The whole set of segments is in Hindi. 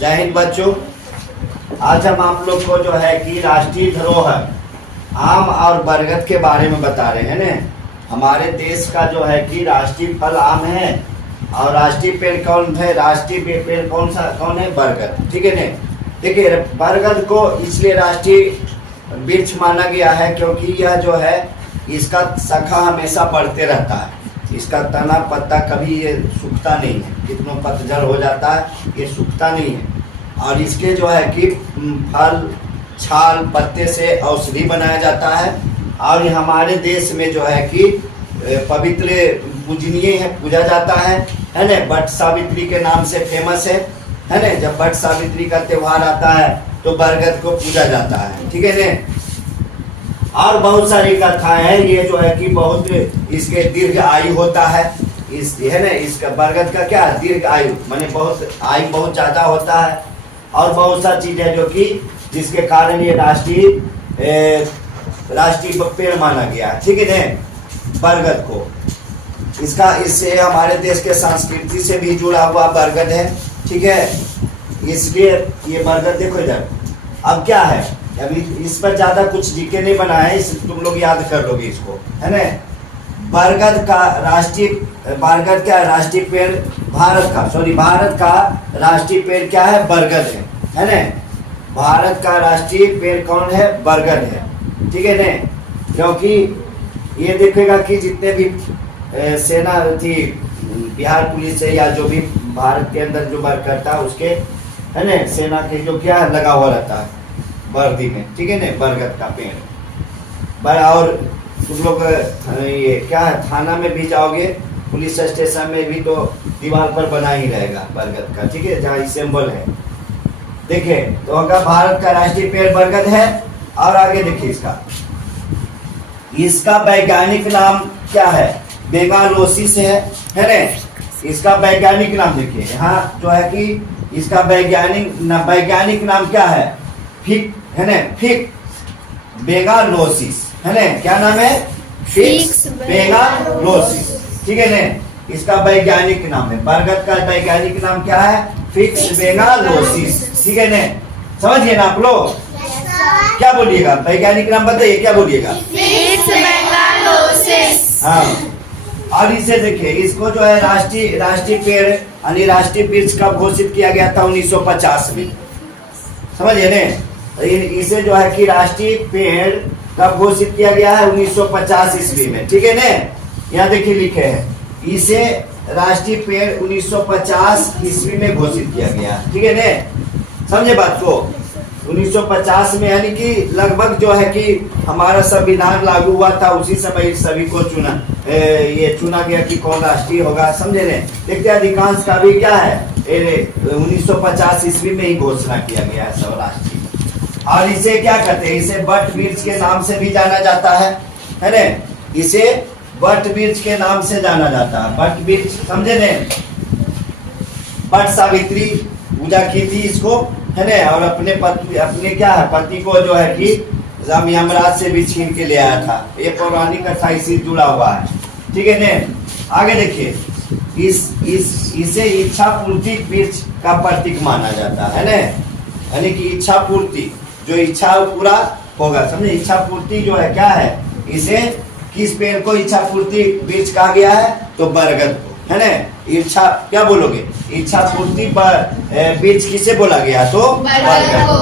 जय हिंद बच्चों। आज हम आप लोग को जो है कि राष्ट्रीय धरोहर आम और बरगद के बारे में बता रहे हैं ना। हमारे देश का जो है कि राष्ट्रीय फल आम है और राष्ट्रीय पेड़ कौन है? राष्ट्रीय पेड़ कौन है? बरगद। ठीक है ना। देखिए, बरगद को इसलिए राष्ट्रीय वृक्ष माना गया है क्योंकि यह जो है इसका शाखा हमेशा बढ़ते रहता है। इसका तना पत्ता कभी ये सूखता नहीं है, कितनों पतझड़ हो जाता है ये सूखता नहीं है। और इसके जो है कि फल छाल पत्ते से औषधि बनाया जाता है। और ये हमारे देश में जो है कि पवित्र पूजनीय है, पूजा जाता है ना। वट सावित्री के नाम से फेमस है ना। जब वट सावित्री का त्योहार आता है तो बरगद को पूजा जाता है। ठीक है ना। और बहुत सारी कथाएं हैं। ये जो है कि बहुत इसके दीर्घ आयु होता है। इस है ना, इसका बरगद का क्या दीर्घ आयु माने बहुत आयु बहुत ज्यादा होता है। और बहुत सा चीज है जो कि जिसके कारण ये राष्ट्रीय पेड़ माना गया। ठीक है ना। बरगद को इससे हमारे देश के संस्कृति से भी जुड़ा हुआ बरगद है। ठीक है। इसलिए ये बरगद देखो इधर। अब क्या है, अभी इस पर ज्यादा जी जीके नहीं बना है, इस तुम लोग याद कर लोगे इसको, है ना। बरगद का राष्ट्रीय पेड़ भारत का राष्ट्रीय पेड़ क्या है? बरगद है ना। भारत का राष्ट्रीय पेड़ कौन है? बरगद है। ठीक है ना। क्योंकि ये देखेगा कि जितने भी सेना थी, बिहार पुलिस है या जो भी भारत के अंदर जो वर्क करता है उसके है ना, सेना के जो क्या लगा हुआ रहता है वर्दी में। ठीक है ना। बरगद का पेड़ और तुम लोग ये क्या है, थाना में भी जाओगे, पुलिस स्टेशन में भी तो दीवार पर बना ही रहेगा बरगद का। ठीक है, जहाँ सिंबल है। देखिए तो अगर भारत का राष्ट्रीय पेड़ बरगद है। और आगे देखिए इसका वैज्ञानिक नाम क्या है? बेंगालोसिस है ना। इसका वैज्ञानिक नाम देखिए यहाँ जो है कि इसका वैज्ञानिक नाम क्या है? फिक है ना। फिक बेंगालोसिस है ना। क्या नाम है? फिक्स बेंगालोसिस। ठीक है ना। इसका वैज्ञानिक नाम है, बरगद का वैज्ञानिक नाम क्या है? फिक्स बेंगालोसिस। ठीक है ना। समझिए ना आप लोग। क्या बोलिएगा? वैज्ञानिक नाम बताइए, क्या बोलिएगा? फिक्स बेंगालोसिस। हाँ। और इसे देखिए, इसको जो है राष्ट्रीय पेड़ यानी राष्ट्रीय वृक्ष कब घोषित किया गया था? 1950 में। समझिए ना। इसे जो है कि राष्ट्रीय पेड़ कब घोषित किया गया है? 1950 ईस्वी में। ठीक है ना। यहाँ देखिए लिखे हैं इसे राष्ट्रीय पेड़ 1950 ईस्वी में घोषित किया गया। ठीक है ना। समझे बात को? 1950 में, यानी कि लगभग जो है कि हमारा संविधान लागू हुआ था उसी समय सभी को चुना गया कि कौन राष्ट्रीय होगा। समझे ने। देखते अधिकांश का भी क्या है 1950 ईस्वी में ही घोषणा किया गया है सब राष्ट्रीय। और इसे क्या कहते हैं? इसे वट वृक्ष के नाम से भी जाना जाता है ना। इसे वट वृक्ष के नाम से जाना जाता है। वट वृक्ष समझे ने। वट सावित्री पूजा की थी इसको है ना। और अपने क्या है पति को जो है कि यमराज से भी छीन के ले आया था। ये पौराणिक कथा इसी जुड़ा हुआ है। ठीक है ना। आगे देखिए इसे इच्छा पूर्ति वृक्ष का प्रतीक माना जाता है ना। यानी कि इच्छा पूर्ति, जो इच्छा पूरा होगा। समझे। इच्छा पूर्ति जो है क्या है, इसे किस पेड़ को इच्छा पूर्ति वृक्ष कहा गया है? तो बरगद को, है ना। इच्छा क्या बोलोगे? इच्छा पूर्ति वृक्ष किसे बोला गया? तो बरगद को।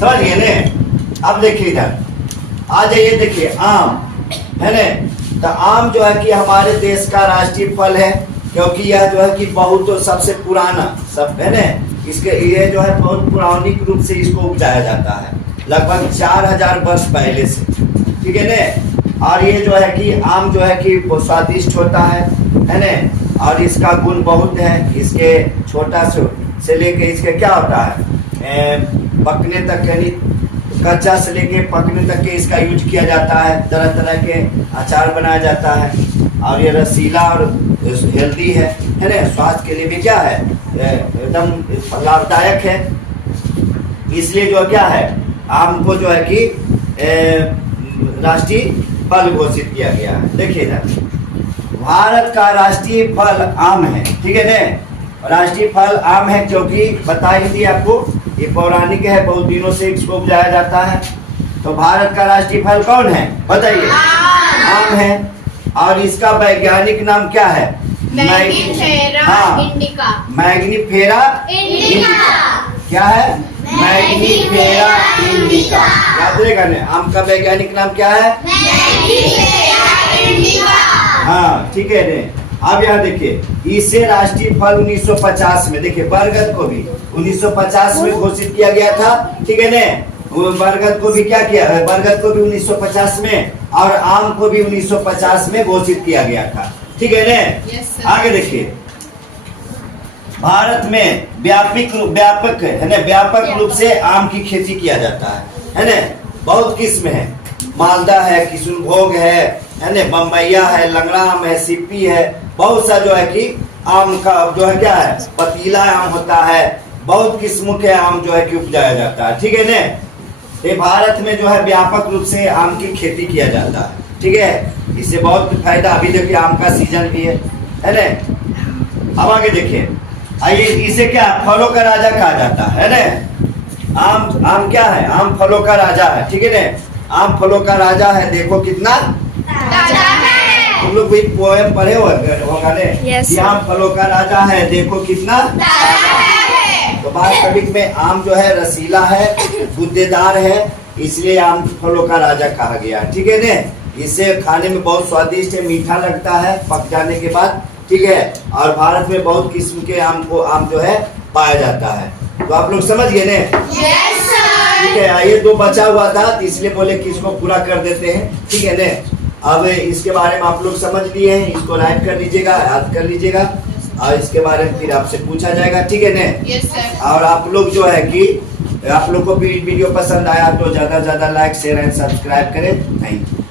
समझ गए ना। अब देखिए इधर आ जाइए। देखिए आम है ना। तो आम जो है कि हमारे देश का राष्ट्रीय फल है क्योंकि यह जो है कि बहुत सबसे पुराना सब है ना। इसके ये जो है बहुत पौराणिक रूप से इसको उपजाया जाता है, लगभग 4000 वर्ष पहले से। ठीक है ना। और ये जो है कि आम जो है कि स्वादिष्ट होता है ना। और इसका गुण बहुत है। इसके छोटा से लेके इसके क्या होता है पकने तक, यानी कच्चा से लेके पकने तक के इसका यूज किया जाता है। तरह तरह के अचार बनाया जाता है। और ये रसीला और हेल्दी है ना। स्वास्थ्य के लिए भी क्या है एकदम लाभदायक है। इसलिए जो क्या है आम को जो है कि राष्ट्रीय फल घोषित किया गया है। देखिए ना, भारत का राष्ट्रीय फल आम है। ठीक है ना। राष्ट्रीय फल आम है, क्योंकि बता ही दिया आपको, ये पौराणिक है, बहुत दिनों से इसको उपजाया जाता है। तो भारत का राष्ट्रीय फल कौन है बताइए? आम है। और इसका वैज्ञानिक नाम क्या है? Mangifera indica. Mangifera indica. क्या है? Mangifera indica. याद रहेगा ना? आम का वैज्ञानिक नाम क्या है? Mangifera indica. हाँ ठीक है ने। अब यहाँ देखिए, इसे राष्ट्रीय फल 1950 में, देखिए बरगद को भी 1950 में घोषित किया गया था। ठीक है ने? बरगद को भी क्या किया? बरगद को भी 1950 में, और आम को भी 1950 में घोषित किया गया था। ठीक है ने? आगे देखिए, भारत में व्यापक है ना, व्यापक रूप से आम की खेती किया जाता है ना। बहुत किस्म है, मालदा है, किशनभोग है ना, बम्बैया है, लंगड़ा आम है, सिप्पी है, बहुत सा जो है कि आम का जो है क्या है, पतीला आम होता है, बहुत किस्मों के आम जो है कि उपजाया जाता है। ठीक है ना? ये भारत में जो है व्यापक रूप से आम की खेती किया जाता है। ठीक है? इससे बहुत फायदा, अभी देखिए आम का सीजन भी है ना। अब आगे देखिए, आइए, इसे क्या फलों का राजा कहा जाता है ना। आम क्या है? आम फलों का राजा है। ठीक है ना? आम फलों का राजा है। देखो कितना राजा है। तुम लोग भी पोएम पढ़े होगा ने कि आम फलों का राजा है, देखो कितना राजा है। तो वास्तविक में आम जो है रसीला है, गुद्देदार है, इसलिए आम फलों का राजा कहा गया। ठीक है ने? इसे खाने में बहुत स्वादिष्ट है, मीठा लगता है पक जाने के बाद। ठीक है? और भारत में बहुत किस्म के आम जो है पाया जाता है। तो आप लोग समझ गए ने? Yes sir. ठीक है, ये दो बचा हुआ था, तो इसलिए बोले कि इसको पूरा कर देते हैं। ठीक है ने? अब इसके बारे में आप लोग समझ लिए हैं, इसको राइट कर लीजिएगा, याद कर लीजिएगा, और इसके बारे में फिर आपसे पूछा जाएगा। ठीक है ने? Yes sir. और आप लोग जो है कि आप लोग को वीडियो पसंद आया तो ज्यादा से ज्यादा लाइक शेयर एंड सब्सक्राइब करें। Thank you.